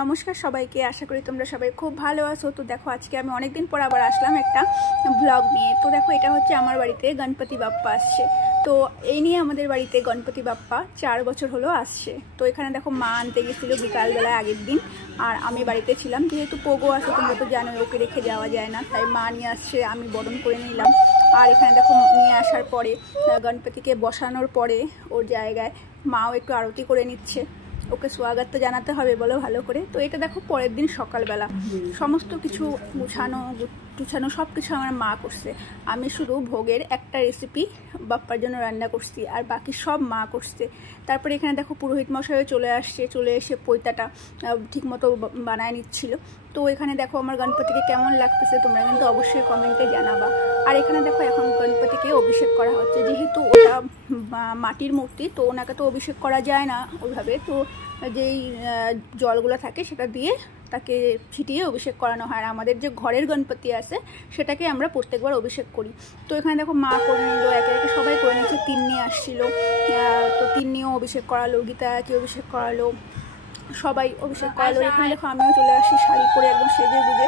নমস্কার সবাইকে, আশা করি তোমরা সবাই খুব ভালো আছো। তো দেখো আজকে আমি অনেকদিন পর আবার আসলাম একটা ব্লগ নিয়ে। তো দেখো এটা হচ্ছে আমার বাড়িতে গণপতি বাপ্পা আসছে। তো এই নিয়ে আমাদের বাড়িতে গণপতি বাপ্পা 4 বছর হলো আসছে। তো এখানে দেখো মা আনতে গেছিলো বিকালবেলায় আগের দিন, আর আমি বাড়িতে ছিলাম। যেহেতু পোগো আছে তোমরা তো জানোই, ওকে রেখে যাওয়া যায় না, তাই মা নিয়ে আসছে, আমি বরণ করে নিলাম। আর এখানে দেখো নিয়ে আসার পরে গণপতিকে বসানোর পরে ওর জায়গায় মাও একটু আরতি করে নিচ্ছে। ওকে স্বাগত তো জানাতে হবে বলো ভালো করে। তো এটা দেখো পরের দিন সকালবেলা সমস্ত কিছু গুছানো সব কিছু আমার মা করছে। আমি শুধু ভোগের একটা রেসিপি বাপ্পার জন্য রান্না করছি, আর বাকি সব মা করছে। তারপরে এখানে দেখো পুরোহিত মশাইও চলে আসছে, চলে এসে পৈতাটা ঠিকমতো বানায় নিচ্ছিল। তো এখানে দেখো আমার গণপতিকে কেমন লাগতেছে তোমরা কিন্তু অবশ্যই কমেন্টে জানাবা। আর এখানে দেখো এখন গণপতিকে অভিষেক করা হচ্ছে, যেহেতু ওটা মাটির মূর্তি, তো ওনাকে তো অভিষেক করা যায় না ওইভাবে। তো যেই জলগুলো থাকে সেটা দিয়ে তাকে ছিটিয়ে অভিষেক করানো হয়। আর আমাদের যে ঘরের গণপতি আছে সেটাকে আমরা প্রত্যেকবার অভিষেক করি। তো এখানে দেখো মা করে নিল, একে একে সবাই করে নিচ্ছে। তিন্নি আসছিল, তো তিন্নিও অভিষেক করালো, গীতাকে অভিষেক করালো, সবাই অভিষেক করালো। এখানে দেখো আমিও চলে আসি শাড়ি পরে একদম সেজে গুজে।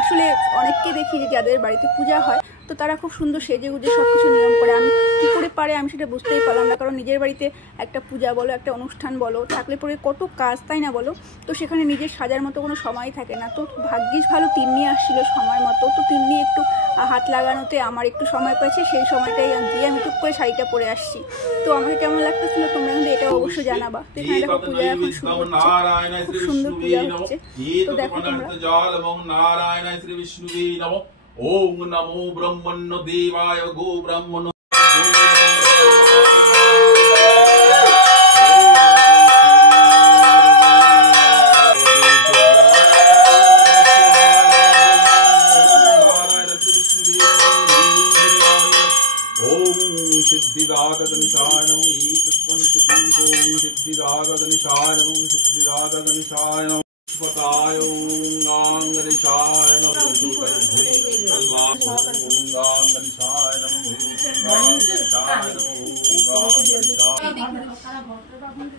আসলে অনেককে দেখি যে যাদের বাড়িতে পূজা হয় তো তারা খুব সুন্দর সেজে গুজে সব কিছু নিয়ম করে। আমি কী করে পারে আমি সেটা বুঝতেই পারলাম না, কারণ নিজের বাড়িতে একটা পূজা বলো, একটা অনুষ্ঠান বলো, থাকলে পরে কত কাজ, তাই না বলো? তো সেখানে নিজের সাজার মতো কোনো সময় থাকে না। তো ভাগ্যিস ভালো তিন্নি আসছিল সময় মতো। তো তিন্নি একটু হাত লাগানোতে আমার একটু সময় পেয়েছে, সেই সময়টাই দিয়ে আমি টুক করে শাড়িটা পরে আসছি। তো আমাকে কেমন লাগতেছিল তোমরা কিন্তু এটা অবশ্যই জানাবা। তো এখানে দেখো পূজা এখন শুরু হচ্ছে, খুব সুন্দর পূজা হচ্ছে। তো দেখো তোমরা। ओम नमो ब्रह्मण्य देवाय गो ब्रह्मण्य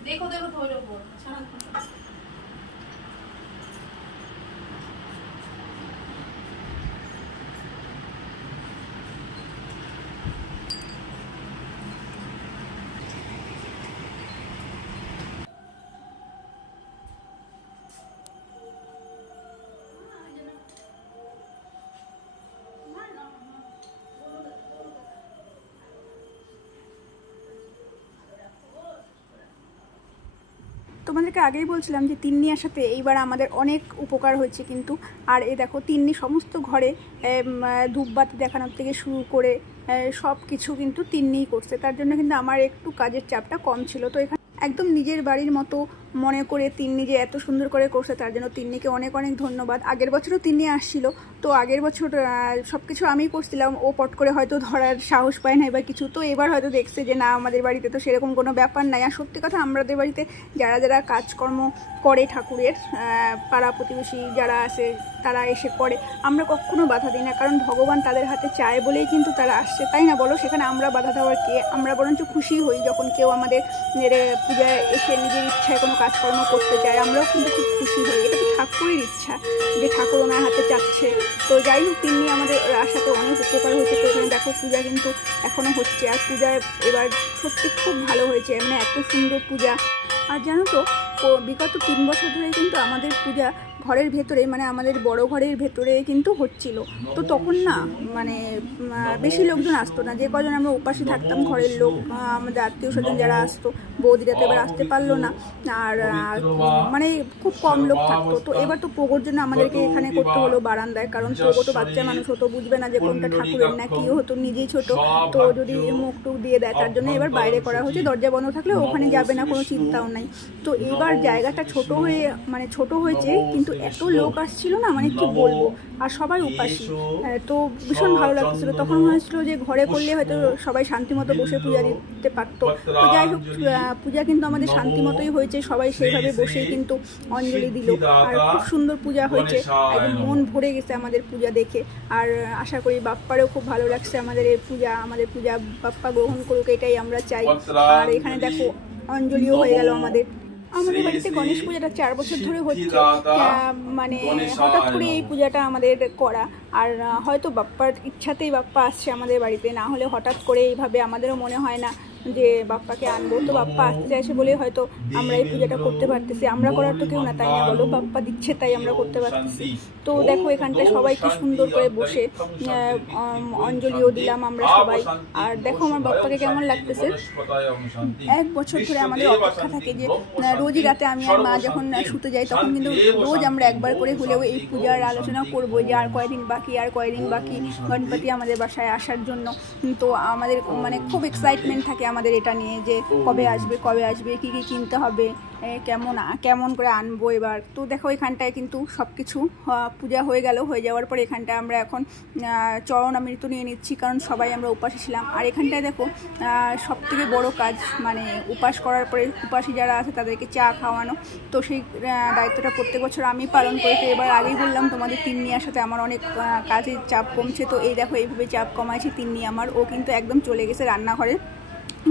देखो देखो थोड़े बहुत তোমাদেরকে আগেই বলছিলাম যে তিন্নি আসাতে এইবার আমাদের অনেক উপকার হয়েছে কিন্তু। আর এই দেখো তিন্নি সমস্ত ঘরে ধূপবাতি দেখানোর থেকে শুরু করে সব কিছু কিন্তু তিন্নিই করছে। তার জন্য কিন্তু আমার একটু কাজের চাপটা কম ছিল। তো এখানে একদম নিজের বাড়ির মতো মনে করে তিন্নি যে এত সুন্দর করে করছে, তার জন্য তিন্নিকে অনেক অনেক ধন্যবাদ। আগের বছরও তিন্নি আসছিল, তো আগের বছর সব কিছু আমি করছিলাম, ও পট করে হয়তো ধরার সাহস পায় না বা কিছু। তো এবার হয়তো দেখছে যে না, আমাদের বাড়িতে তো সেরকম কোনো ব্যাপার নাই। আর সত্যি কথা, আমাদের বাড়িতে যারা যারা কাজকর্ম করে ঠাকুরের, পাড়া প্রতিবেশী যারা আছে তারা এসে করে, আমরা কখনো বাধা দিই না, কারণ ভগবান তাদের হাতে চায় বলেই কিন্তু তারা আসছে, তাই না বলো? সেখানে আমরা বাধা দেওয়ার কে? আমরা বরঞ্চ খুশি হই যখন কেউ আমাদের পূজায় এসে নিজের ইচ্ছায় কোনো কাজকর্ম করতে চায়, আমরাও কিন্তু খুব খুশি হই। এটা তো ঠাকুরের ইচ্ছা যে ঠাকুর ওনার হাতে চাচ্ছে। তো যাই হোক, তিনি আমাদের আসাতে অনেক উপকার হয়েছে। তো এখানে দেখো পূজা কিন্তু এখনও হচ্ছে, আর পূজায় এবার সত্যি খুব ভালো হয়েছে, মানে এত সুন্দর পূজা। আর জানো তো, বিগত 3 বছর ধরে কিন্তু আমাদের পূজা ঘরের ভেতরে, মানে আমাদের বড় ঘরের ভেতরে কিন্তু হচ্ছিল। তো তখন না মানে বেশি লোকজন আসতো না, যে কজন আমরা উপাসী থাকতাম ঘরের লোক, আমাদের আত্মীয় স্বজন যারা আসতো, বৌদিরা তো এবার আসতে পারলো না, আর মানে খুব কম লোক থাকতো। তো এবার তো পোগোর জন্য আমাদেরকে এখানে করতে হলো বারান্দায়, কারণ পোগো তো বাচ্চা মানুষ হতো, বুঝবে না যে কোনটা ঠাকুরের না কি, হতো নিজেই ছোট, তো যদি মুখ টুক দিয়ে দেয়, তার জন্য এবার বাইরে করা হচ্ছে। দরজা বন্ধ থাকলে ওখানে যাবে না, কোনো চিন্তাও নাই। তো এবার জায়গাটা ছোট হয়ে মানে ছোট হয়েছে, কিন্তু এত লোক আসছিল না, মানে কি বলবো, আর সবাই উপাসী। তো ভীষণ ভালো লাগছিল। তখন মনে হচ্ছিল যে ঘরে করলে হয়তো সবাই শান্তি মতো বসে পূজা দিতে পারতো। তো যাই হোক, পূজা কিন্তু আমাদের শান্তি মতোই হয়েছে, সবাই সেইভাবে বসেই কিন্তু অঞ্জলি দিল। আর খুব সুন্দর পূজা হয়েছে, একদম মন ভরে গেছে আমাদের পূজা দেখে। আর আশা করি বাপ্পারও খুব ভালো লাগছে আমাদের এই পূজা। আমাদের পূজা বাপ্পা গ্রহণ করুক, এটাই আমরা চাই। আর এখানে দেখো অঞ্জলিও হয়ে গেল আমাদের। আমাদের বাড়িতে গণেশ পূজাটা 4 বছর ধরে হচ্ছে, মানে হঠাৎ করে এই পূজাটা আমাদের করা। আর হয়তো বাপ্পার ইচ্ছাতেই বাপ্পা আসছে আমাদের বাড়িতে, না হলে হঠাৎ করে এইভাবে আমাদেরও মনে হয় না যে বাপ্পাকে আনবো। তো বাপ্পা আসতে চাইছে বলে হয়তো আমরা এই পূজাটা করতে পারতেছি। আমরা করার তো কেউ না, তাই না বলো? বাপ্পা দিচ্ছে তাই আমরা করতে পারতেছি। তো দেখো এখানটায় সবাই কি সুন্দর করে বসে অঞ্জলিও দিলাম আমরা সবাই। আর দেখো আমার বাপ্পাকে কেমন লাগতেছে। 1 বছর ধরে আমাদের অপেক্ষা থাকে যে রোজই রাতে আমি আর মা যখন শুতে যাই তখন কিন্তু রোজ আমরা একবার করে হলেও এই পূজার আলোচনা করবো যে আর কয়দিন বাকি, আর কয়দিন বাকি গণপতি আমাদের বাসায় আসার জন্য। তো আমাদের মানে খুব এক্সাইটমেন্ট থাকে আমাদের এটা নিয়ে যে কবে আসবে, কবে আসবে, কী কী কিনতে হবে, কেমন করে আনবো এবার। তো দেখো এখানটায় কিন্তু সব কিছু পূজা হয়ে গেল। হয়ে যাওয়ার পর এখানটায় আমরা এখন চরণামৃত নিয়ে নিচ্ছি, কারণ সবাই আমরা উপাসী ছিলাম। আর এখানটায় দেখো সব থেকে বড় কাজ, মানে উপাস করার পরে উপাসী যারা আছে তাদেরকে চা খাওয়ানো। তো সেই দায়িত্বটা প্রত্যেক বছর আমি পালন করি। তো এবার আগেই বললাম তোমাদের তিন্নিয়ার সাথে আমার অনেক কাজের চাপ কমছে। তো এই দেখো এইভাবে চাপ কমাইছি তিন্নি আমার। ও কিন্তু একদম চলে গেছে রান্নাঘরে,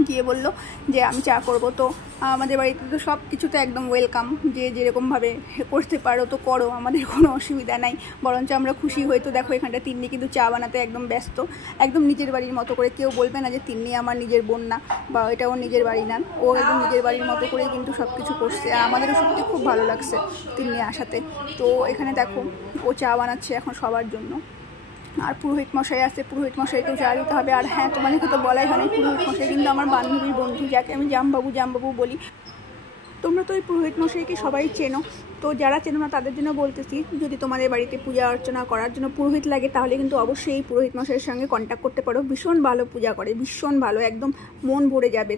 গিয়ে বললো যে আমি চা করব। তো আমাদের বাড়িতে তো সব কিছুতে একদম ওয়েলকাম, যে যেরকমভাবে করতে পারো তো করো, আমাদের কোনো অসুবিধা নাই, বরঞ্চ আমরা খুশি হই। তো দেখো এখানটা তিন্নি কিন্তু চা বানাতে একদম ব্যস্ত, একদম নিজের বাড়ির মতো করে। কেউ বলবে না যে তিন্নি আমার নিজের বোন না বা এটা ওর নিজের বাড়ি না, ও একদম নিজের বাড়ির মতো করেই কিন্তু সব কিছু করছে। আর আমাদেরও সত্যি খুব ভালো লাগছে তিন্নি আসাতে। তো এখানে দেখো ও চা বানাচ্ছে এখন সবার জন্য। আর পুরোহিত মশাই আছে, পুরোহিত মশাইকেও চা দিতে হবে। আর হ্যাঁ, তোমাদেরকে তো বলাই হয়নি, পুরোহিত মশাই কিন্তু আমার বান্ধবীর বন্ধু, যাকে আমি জামবাবু বলি। তোমরা তো ওই পুরোহিত মশাইকে সবাই চেনো। তো যারা চেনো না তাদের জন্য বলতেছি, যদি তোমাদের বাড়িতে পূজা অর্চনা করার জন্য পুরোহিত লাগে তাহলে কিন্তু অবশ্যই এই পুরোহিত মশাইয়ের সঙ্গে কন্ট্যাক্ট করতে পারো। ভীষণ ভালো পূজা করে, ভীষণ ভালো, একদম মন ভরে যাবে।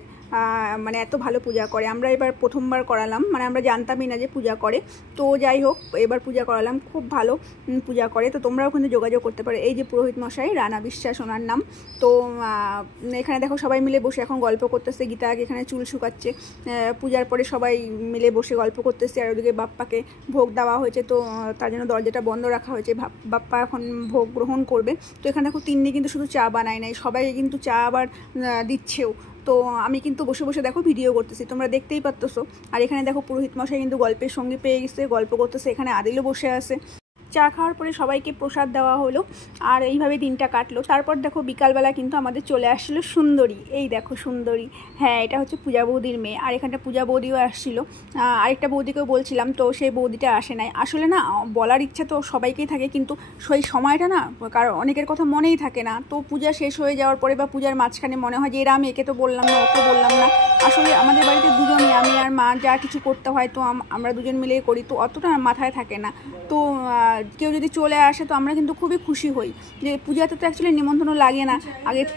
মানে এত ভালো পূজা করে। আমরা এবার প্রথমবার করালাম, মানে আমরা জানতামই না যে পূজা করে। তো যাই হোক, এবার পূজা করালাম, খুব ভালো পূজা করে। তো তোমরাও কিন্তু যোগাযোগ করতে পারো। এই যে পুরোহিত মশাই, রানা বিশ্বাস ওনার নাম। তো এখানে দেখো সবাই মিলে বসে এখন গল্প করতেছে। গীতা আগে এখানে চুল শুকাচ্ছে, পূজার পরে সবাই মিলে বসে গল্প করতেছে। আর ওদিকে বাপ্পাকে ভোগ দেওয়া হয়েছে, তো তার জন্য দরজাটা বন্ধ রাখা হয়েছে। বাপ্পা এখন ভোগ গ্রহণ করবে। তো এখানে দেখো তিন্নি কিন্তু শুধু চা বানায় নাই, সবাই কিন্তু চা আবার দিচ্ছেও। তো আমি কিন্তু বসে বসে দেখো ভিডিও করতেছি, তোমরা দেখতেই পারতেছো। আর এখানে দেখো পুরোহিত মশাই কিন্তু গল্পের সঙ্গে পেয়ে গেছে, গল্প করতেছে। এখানে আদিলও বসে আছে। চা খাওয়ার পরে সবাইকে প্রসাদ দেওয়া হলো। আর এইভাবে দিনটা কাটলো। তারপর দেখো বিকালবেলা কিন্তু আমাদের চলে আসছিলো সুন্দরী। এই দেখো সুন্দরী, হ্যাঁ এটা হচ্ছে পূজা বৌদির মেয়ে। আর এখানটা পূজা বৌদিও আসছিল। আরেকটা বৌদিকেও বলছিলাম, তো সেই বৌদিটা আসে নাই। আসলে না, বলার ইচ্ছা তো সবাইকেই থাকে, কিন্তু সেই সময়টা না কারণ অনেকের কথা মনেই থাকে না। তো পূজা শেষ হয়ে যাওয়ার পরে বা পূজার মাঝখানে মনে হয় যে এরা আমি একে তো বললাম না, ওকে বললাম না। আসলে আমাদের বাড়িতে দুজনই, আমি আর মা, যা কিছু করতে হয় তো আমরা দুজন মিলেই করি। তো অতটা মাথায় থাকে না। তো কেউ যদি চলে আসে তো আমরা কিন্তু খুবই খুশি হই। যে পূজাতে তো অ্যাকচুয়ালি নিমন্ত্রণ লাগে না।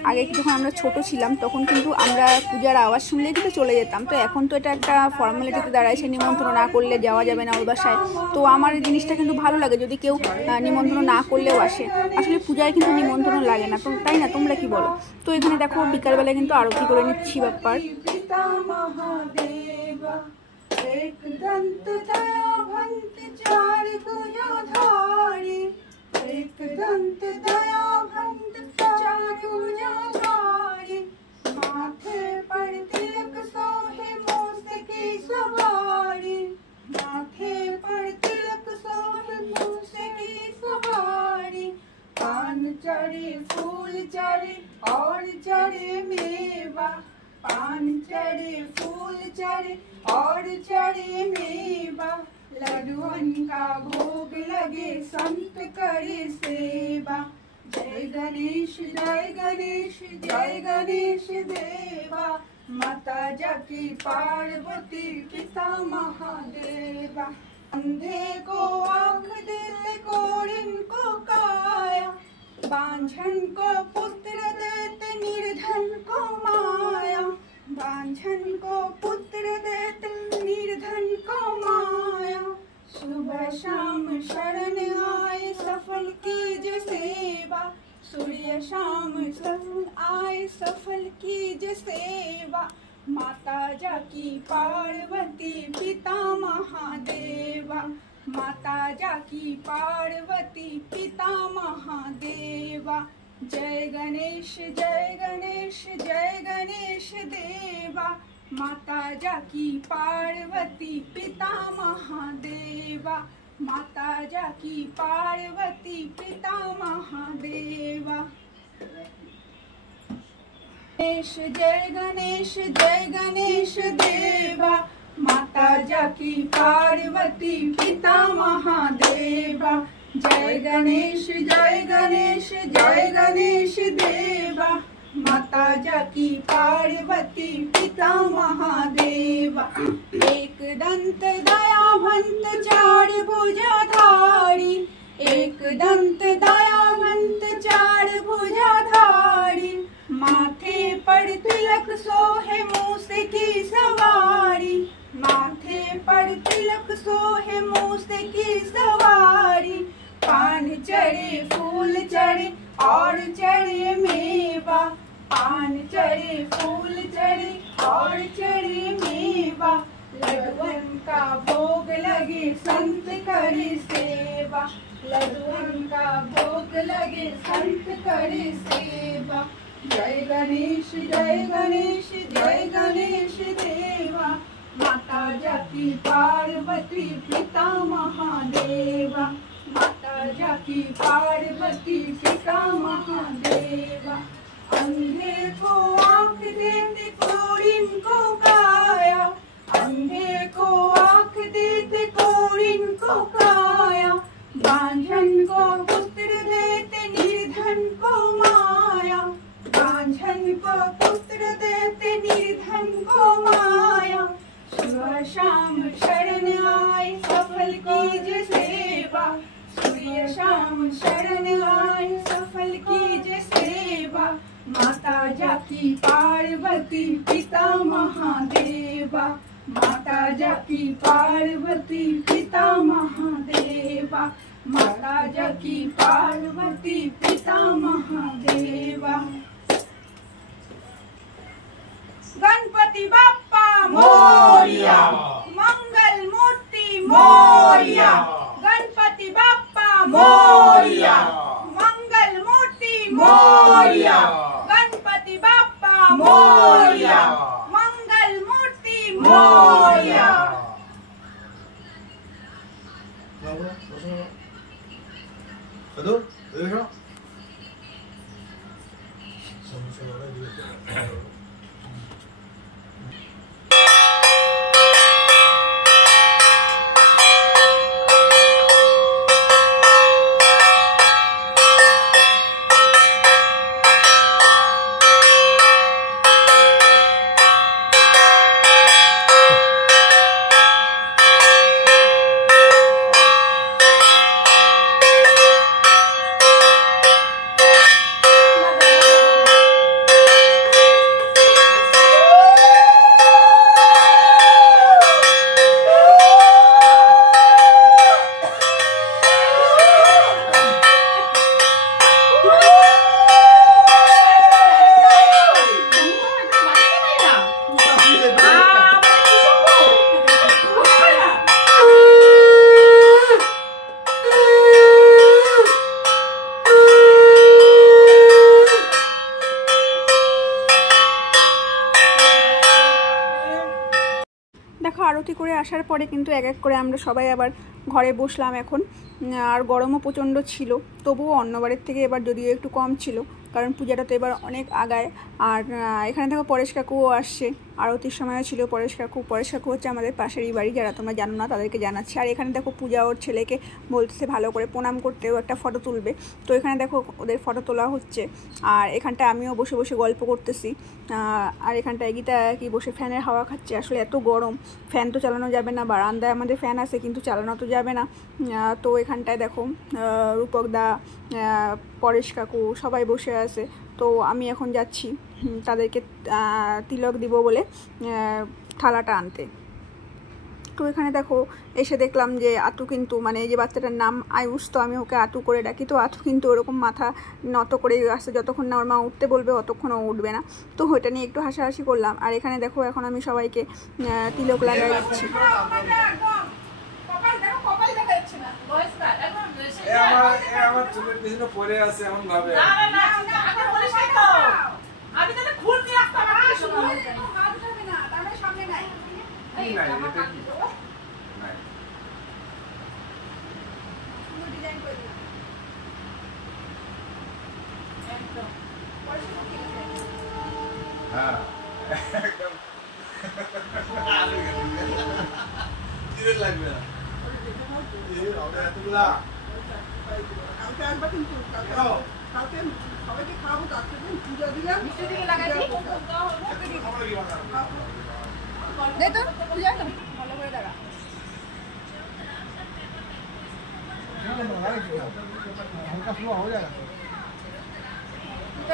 আগে যখন আমরা ছোট ছিলাম তখন কিন্তু আমরা পূজার আওয়াজ শুনলেই কিন্তু চলে যেতাম। তো এখন তো এটা একটা ফর্মালিটিতে দাঁড়ায়, নিমন্ত্রণ না করলে যাওয়া যাবে না ওই বাসায়। তো আমার এই জিনিসটা কিন্তু ভালো লাগে যদি কেউ নিমন্ত্রণ না করলেও আসে। আসলে পূজায় কিন্তু নিমন্ত্রণ লাগে না, তো তাই না? তোমরা কি বলো? তো এখানে দেখো বিকালবেলায় কিন্তু আরতি করে নিচ্ছি বাপ্পার। एक दंत दयावंत चार भुजाधारी, एक दंत दयावंत चार भुजाधारी, माथे पर तिलक सोहे मूस की सवारी, माथे पर तिलक सोहे मूस की सवारी, पान चढ़े फूल चढ़े और चढ़े मेवा, पान चढ़े फूल चढ़े और चढ़े मेवा, लड्डुअन का भोग लगे संत करे सेवा। जय गणेश जय गणेश जय गणेश देवा, माता जकी पार्वती पिता महादेवा। अंधे को आँख देते, कोढ़िन को काया, बांझन को पुत्र देते, निर्धन को माया, बांझन को पुत्र देते, निर्धन को माया। सुबह शाम शरण आए, सफल कीज सेवा, सूर्य शाम आए, सफल कीज सेवा। माता जाकी पार्वती पिता महादेवा, माता जाकी पार्वती पिता महादेवा। जय गणेश जय गणेश जय गणेश देवा, माता जाकी पार्वती पिता महादेवा, माता जाकी पार्वती पिता महादेवा। गणेश जय गणेश देवा, माता जाकी पार्वती पिता महादेवा। जय गणेश जय गणेश देवा, माता जाकी पार्वती पिता महादेवा। एक दंत दयावंत चार भुजाधारी, एक दंत दयावंत चार भुजाधारी, माथे पर तिलक सोहे मूस की सवारी, माथे पर तिलक सोहे मूस की सवारी। पान चढ़े फूल चढ़े और चढ़े मेवा, पान चढ़े फूल चढ़े और चढ़े मेवा। लड्डुअन का भोग लगे संत करे सेवा, लड्डुअन का भोग लगे संत करे सेवा। जय गणेश जय गणेश देवा, माता जाकी पार्वती पिता महादेवा, माता जाकी पार्वती पिता महादेवा। अंधे को आँख देते कोरिन को काया, अंधे को आँख देते कोरिन को काया। बांझन को पुत्र देते निर्धन को माया, बांझन को पुत्र देते निर्धन को माया। सुबह शाम शरण आए सफल कीजिए सेवा, सूर्य शाम शरण आए सफल कीजिए सेवा। माता जाकी पार्वती पिता महादेवा, माता जाकी पार्वती पिता महादेवा, माता जाकी पार्वती पिता महादेवा। गणपति बाप्पा मोरिया, मंगल मूर्ति मोरिया। गणपति बाप्पा मोरिया, मंगल मूर्ति मोरिया। गणपति बाप्पा मोरिया, मंगल मूर्ति मोरिया। দেখো আরতি করে আসার পরে কিন্তু এক এক করে আমরা সবাই আবার ঘরে বসলাম এখন। আর গরমও প্রচণ্ড ছিল, তবুও অন্যবারের থেকে এবার যদিও একটু কম ছিল, কারণ পূজাটা তো এবার অনেক আগায়। আর এখানে দেখো পরেশ কাকুও আসছে, আরতির সময়ও ছিল পরেশ কাকু। পরেশ কাকু হচ্ছে আমাদের পাশেরই বাড়ি, যারা তোমরা জানো না তাদেরকে জানাচ্ছি। আর এখানে দেখো পূজা ওর ছেলেকে বলতেছে ভালো করে প্রণাম করতেও, একটা ফটো তুলবে। তো এখানে দেখো ওদের ফটো তোলা হচ্ছে। আর এখানটায় আমিও বসে বসে গল্প করতেছি। আর এখানটায় গীতা কি বসে ফ্যানের হাওয়া খাচ্ছে। আসলে এত গরম, ফ্যান তো চালানো যাবে না, বারান্দায় আমাদের ফ্যান আছে কিন্তু চালানো তো যাবে না। তো এখানটায় দেখো রূপকদা, পরেশ কাকু সবাই বসে আছে। তো আমি এখন যাচ্ছি তাদেরকে তিলক দিব বলে থালাটা আনতে। তো এখানে দেখো এসে দেখলাম যে আতু কিন্তু, মানে এই যে বাচ্চাটার নাম আয়ুষ, তো আমি ওকে আতু করে ডাকি। তো আতু কিন্তু ওরকম মাথা নত করে আসছে, যতক্ষণ না ওর মা উঠতে বলবে অতক্ষণ ও উঠবে না। তো ওইটা নিয়ে একটু হাসাহাসি করলাম। আর এখানে দেখো এখন আমি সবাইকে তিলক লাগাই দিচ্ছি।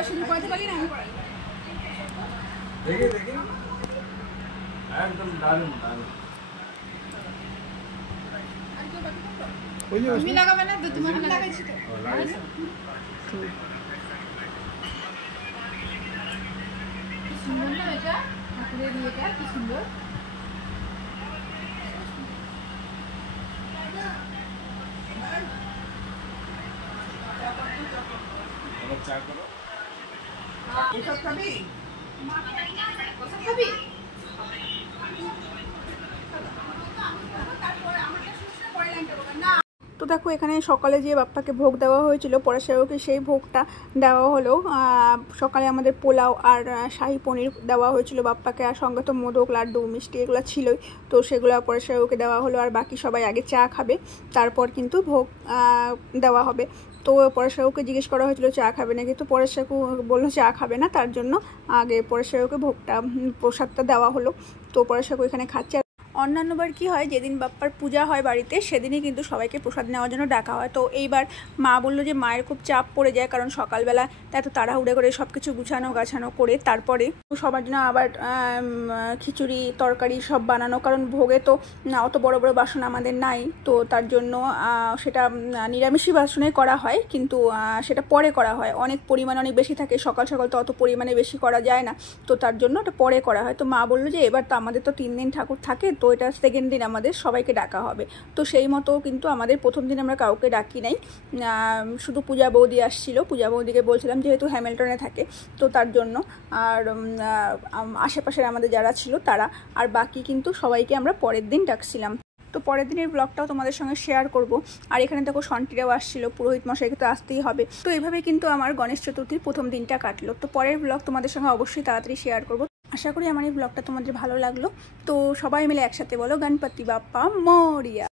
শুধু পড়াতে পারি না, আমি পড়াই। দেখি দেখি একদম দারুণ দারুণ। তুমি লাগাবে না তো? তোমাকে লাগাইছি তো। কি সুন্দর না এটা, ঠাকুরের ইয়েটা কি সুন্দর। চা করো। ওসব খাবি? ওসব খাবি? তো দেখো এখানে সকালে যে বাপ্পাকে ভোগ দেওয়া হয়েছিল পরাশরকে, সেই ভোগটা দেওয়া হলো। সকালে আমাদের পোলাও আর শাহি পনির দেওয়া হয়েছিল বাপ্পাকে, আর সঙ্গে তো মোদক, লাড্ডু, মিষ্টি এগুলো ছিলই। তো সেগুলো পরাশরকে দেওয়া হলো, আর বাকি সবাই আগে চা খাবে, তারপর কিন্তু ভোগ দেওয়া হবে। তো পরাশরকে জিজ্ঞেস করা হয়েছিল চা খাবে নাকি, তো পরাশরকু বললো চা খাবে না, তার জন্য আগে পরাশরকে ভোগটা প্রসাদটা দেওয়া হলো। তো পরাশরকু এখানে খাচ্ছে। অন্যান্যবার কি হয়, যেদিন বাপ্পার পূজা হয় বাড়িতে সেদিনই কিন্তু সবাইকে প্রসাদ নেওয়ার জন্য ডাকা হয়। তো এইবার মা বললো যে মায়ের খুব চাপ পড়ে যায়, কারণ সকালবেলা এত তাড়াহুড়ো করে সব কিছু গাছানো করে তারপরে সবার জন্য আবার খিচুড়ি তরকারি সব বানানো, কারণ ভোগে তো অত বড় বড় বাসন আমাদের নাই। তো তার জন্য সেটা নিরামিষই বাসনে করা হয়, কিন্তু সেটা পরে করা হয়, অনেক পরিমাণ অনেক বেশি থাকে, সকাল সকাল তো অত পরিমাণে বেশি করা যায় না, তো তার জন্য ওটা পরে করা হয়। তো মা বললো যে এবার তো আমাদের তো 3 দিন ঠাকুর থাকে, তো এটা সেকেন্ড দিন আমাদের সবাইকে ডাকা হবে। তো সেই মতো কিন্তু আমাদের প্রথম দিন আমরা কাউকে ডাকি নাই, শুধু পূজা বৌদি আসছিল। পূজা বৌদিকে বলছিলাম যেহেতু হ্যামিল্টনে থাকে, তো তার জন্য, আর আশেপাশের আমাদের যারা ছিল তারা, আর বাকি কিন্তু সবাইকে আমরা পরের দিন ডাকছিলাম। তো পরের দিনের ব্লগটাও তোমাদের সঙ্গে শেয়ার করব। আর এখানে দেখো সন্টিরাও আসছিল, পুরোহিত মশাইকে তো আসতেই হবে। তো এইভাবে কিন্তু আমার গণেশ চতুর্থীর প্রথম দিনটা কাটলো। তো পরের ব্লগ তোমাদের সঙ্গে অবশ্যই তাড়াতাড়ি শেয়ার করব। আশা করি আমার এই ব্লগটা তোমাদের ভালো লাগলো। তো সবাই মিলে একসাথে বলো গণপতি বাপ্পা মোরিয়া।